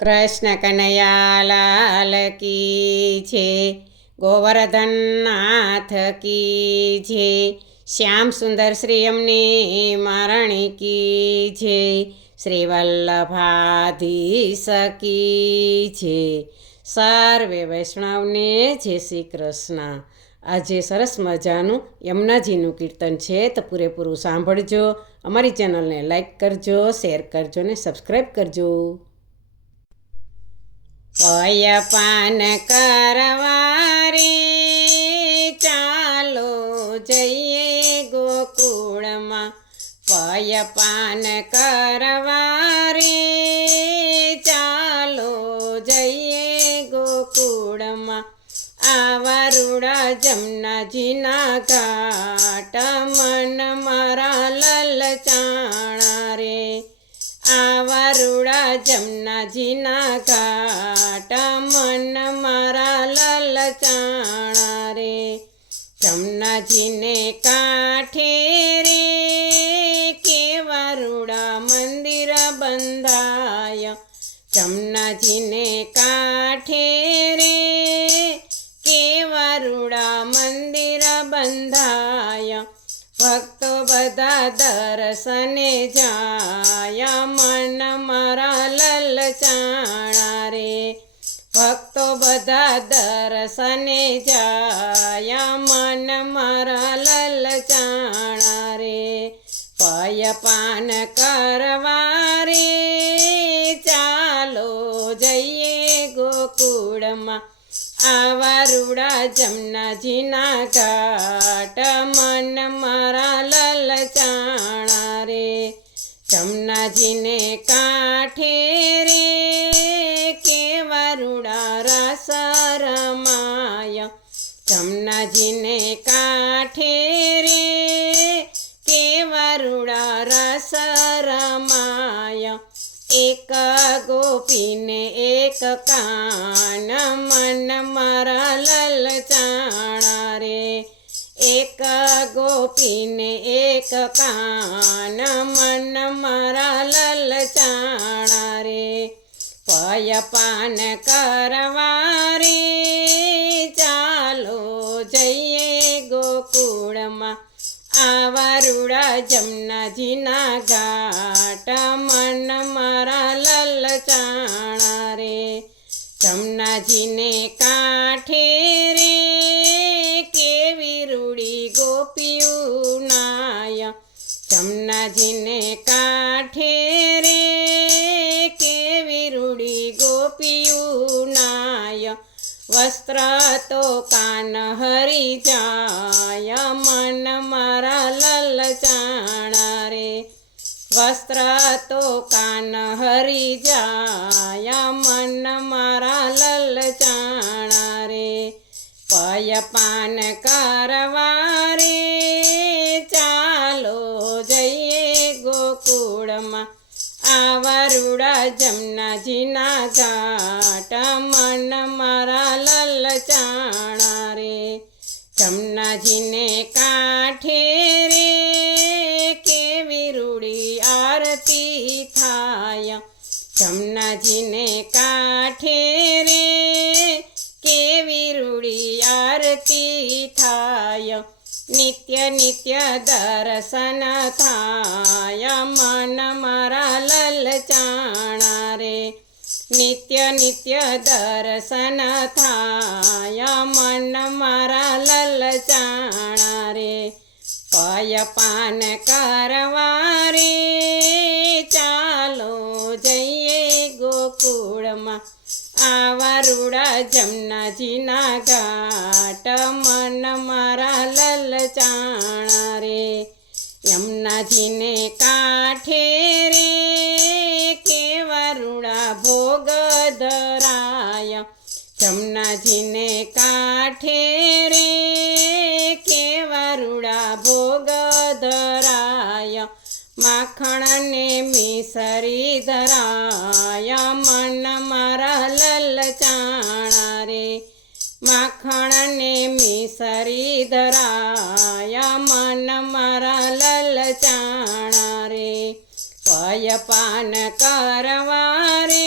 કૃષ્ણ કનૈયા લાલ કી છે, ગોવર્ધન નાથ કી છે, શ્યામ સુંદર શ્રી અમને મારણી કી છે, શ્રી વલ્લભાધીશ કી છે, સર્વે વૈષ્ણવને જય શ્રી કૃષ્ણ। આજે સરસ મજાનું યમુનાજીનું કીર્તન છે, તો પૂરેપૂરું સાંભળજો। અમારી ચેનલને લાઈક કરજો, શેર કરજો ને સબસ્ક્રાઈબ કરજો। પયપાન કરવા રે ચાલો જઈએ ગોકુળમાં, પયપાન કરવા રે ચાલો જઈએ ગોકુળમાં, આવા રૂડા જમનાજીના ઘાટ મન મારા લલચાણા રે, આવા રૂડા જમનાજીના ઘાટ મન મારા લલચાણા રે, જમનાજીને કાંઠે રે કેવા રૂડા મંદિર બંધાય, જમનાજીને કાંઠે રે કેવા રૂડા મંદિર બંધાય, ભક્તો બધા દર્શને જાય મન મારા લલચાણા રે, ભક્તો બધા દર્શને જાય મન મારા લલચાણા રે, પયપાન કરવા રે ચાલો જઈએ ગોકુળમાં, આવા રૂડા જમનાજીના ઘાટ મન મારા લલચાણા રે, જમનાજીને કાંઠે રે કેવા રૂડા રાસ રમાય, જમનાજીને કાંઠે રે કેવા રૂડા રાસ રમાય, એક ગોપીને એક કાન મન મારા લલચાણા રે, એક ગોપીને એક કાન મન મારા લલચાણા રે, પયપાન કરવા રે ચાલો જઈએ ગોકુળમાં, આવા રૂડા જમનાજીના ઘાટ મન મારા લલચાણા રે, જમનાજીને કાંઠે રે કેવી રૂડી ગોપીઓ નાય, જમનાજીને કાંઠે રે કેવી રૂડી ગોપીઓ નાય, વસ્ત્ર તો કાન હરી જાય મન મારા લલચાણા રે, વસ્ત્ર તો કાન હરી જાય મન મારા લલચાણા રે, પયપાન કરવા રે ચાલો જઈએ ગોકુળમાં, આવા રૂડા જમનાજીના ઘાટ મન મારા લલચાણા રે, જમનાજીને કાંઠે રે કેવી રૂડી આરતી થાય, જમનાજીને કાંઠે રે કેવી રૂડી આરતી થાય, નિત્ય નિત્ય દર્શન થાય મન મારા લલચાણા રે, નિત્ય નિત્ય દર્શન થાય મન મારા લલચાણા રે, પયપાન કરવા રે ચાલો જઈએ ગોકુળમાં, આવા રૂડા જમનાજીના ઘાટ મન મારા લલચાણા રે, યમુનાજીને કાંઠે રે કેવા રૂડા ભોગ ધરાય, જમનાજીને કાંઠે રે કેવા રૂડા ભોગ ધરાય, માખણને મિસરી ધરાય મન મારા લલચાણા રે, માખણને મિસરી ધરાય મન મારા લલચાણા રે, પયપાન કરવા રે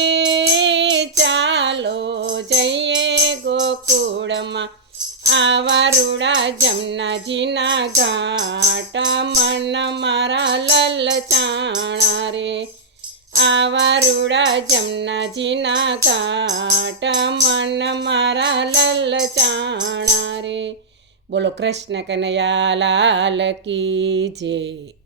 આવા રૂડા જમનાજીના ઘાટ મન મારા લલચાણા રે આવા રૂડા જમનાજીના ઘાટ મન મારા લલચાણા રે. બોલો કૃષ્ણ કનૈયા લાલ કી જય.